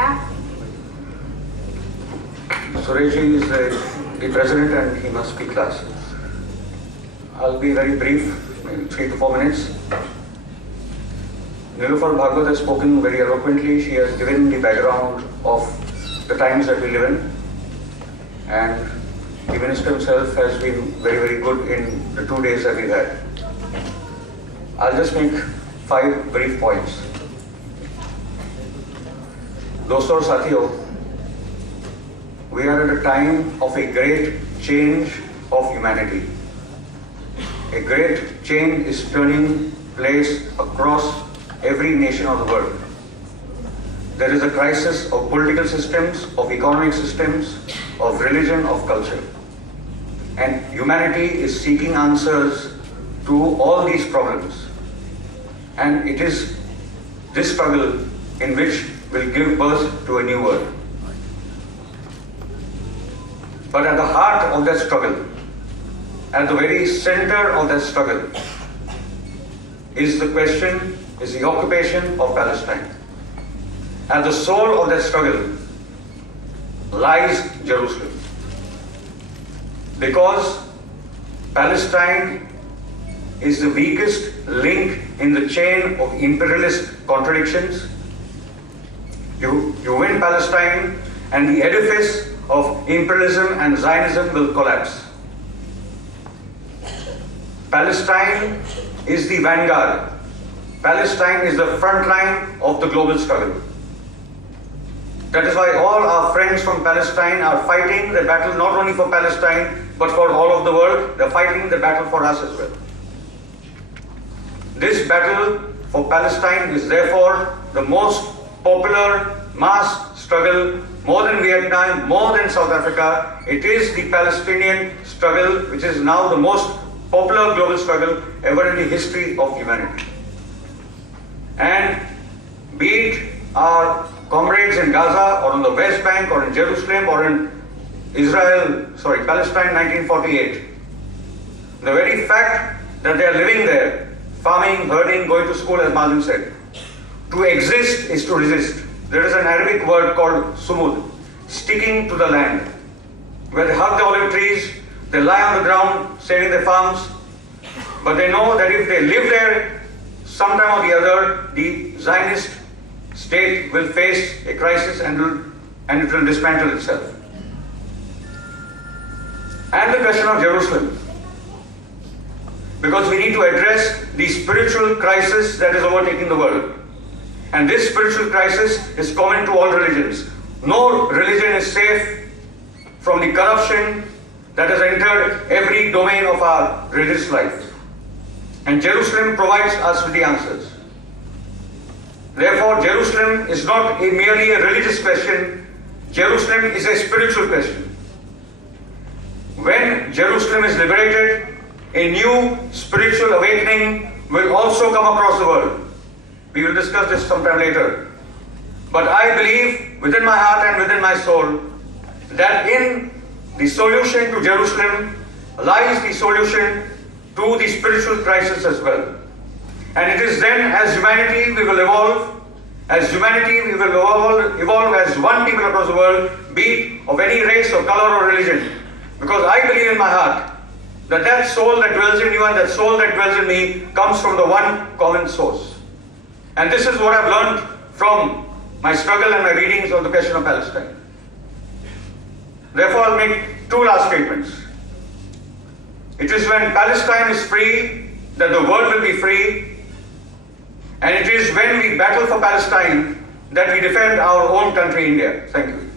Chawla. Sureshji is the president and he must speak last. I'll be very brief, maybe 3 to 4 minutes. Nilufar Bhagwat has spoken very eloquently. She has given the background of the times that we live in, and the minister himself has been very, very good in the 2 days that we've had. I'll just make 5 brief points. Dosto aur Sathiyo, we are at a time of a great change of humanity. A great change is turning place across every nation of the world. There is a crisis of political systems, of economic systems, of religion, of culture. And humanity is seeking answers to all these problems. And it is this struggle in which will give birth to a new world. But at the heart of that struggle, at the very center of that struggle, is the occupation of Palestine. At the soul of that struggle lies Jerusalem. Because Palestine is the weakest link in the chain of imperialist contradictions. You win Palestine and the edifice of imperialism and Zionism will collapse. Palestine is the vanguard. Palestine is the front line of the global struggle. That is why all our friends from Palestine are fighting the battle not only for Palestine, but for all of the world. They're fighting the battle for us as well. This battle for Palestine is therefore the most popular mass struggle, more than Vietnam, more than South Africa. It is the Palestinian struggle, which is now the most popular global struggle ever in the history of humanity. And be it our comrades in Gaza or on the West Bank or in Jerusalem or in Palestine 1948, the very fact that they are living there, farming, herding, going to school, as Mazen said, to exist is to resist. There is an Arabic word called sumud, sticking to the land, where they hug the olive trees, they lie on the ground, saving their farms, but they know that if they live there, sometime or the other, the Zionist state will face a crisis and it will dismantle itself. And the question of Jerusalem, because we need to address the spiritual crisis that is overtaking the world. And this spiritual crisis is common to all religions. No religion is safe from the corruption that has entered every domain of our religious life. And Jerusalem provides us with the answers. Therefore, Jerusalem is not merely a religious question. Jerusalem is a spiritual question. When Jerusalem is liberated, a new spiritual awakening will also come across the world. We will discuss this sometime later. But I believe within my heart and within my soul that in the solution to Jerusalem lies the solution to the spiritual crisis as well. And it is then, as humanity, we will evolve. As humanity, we will evolve as one people across the world, be it of any race or color or religion. Because I believe in my heart that that soul that dwells in you and that soul that dwells in me comes from the one common source. And this is what I've learned from my struggle and my readings on the question of Palestine. Therefore, I'll make 2 last statements. It is when Palestine is free that the world will be free, and it is when we battle for Palestine that we defend our own country, India. Thank you.